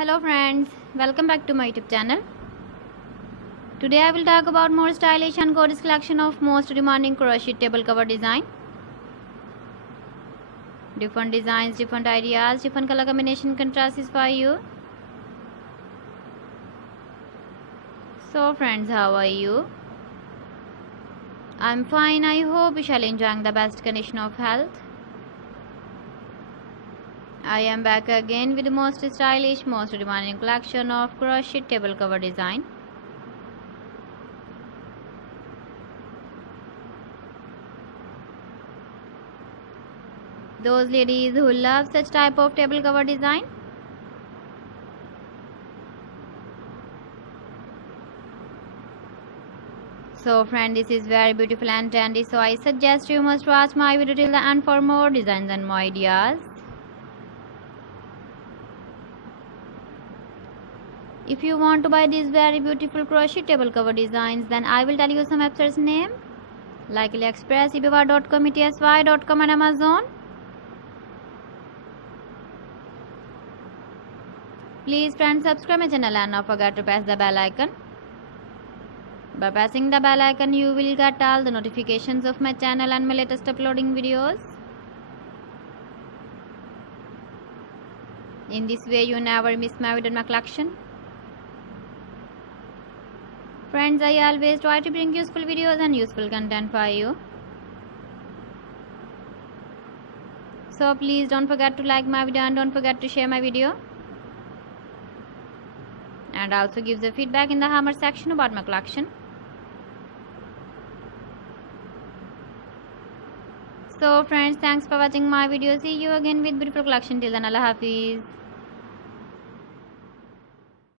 Hello friends, welcome back to my YouTube channel. Today I will talk about more stylish and gorgeous collection of most demanding crochet table cover design. Different designs, different ideas, different color combination contrasts for you. So friends, how are you? I'm fine. I hope you shall enjoying the best condition of health. I am back again with the most stylish, most demanding collection of crochet table cover design. Those ladies who love such type of table cover design, so friend, this is very beautiful and trendy, so I suggest you must watch my video till the end for more designs and more ideas. If you want to buy these very beautiful crochet table cover designs, then I will tell you some websites name like AliExpress, eBay.com, ETSY.com and Amazon. Please friends, subscribe my channel and not forget to press the bell icon. By pressing the bell icon, you will get all the notifications of my channel and my latest uploading videos. In this way, you never miss my video in my collection. Friends, I always try to bring useful videos and useful content for you. So please don't forget to like my video and don't forget to share my video. And also give the feedback in the comment section about my collection. So friends, thanks for watching my video. See you again with beautiful collection. Till then, Allah Hafiz.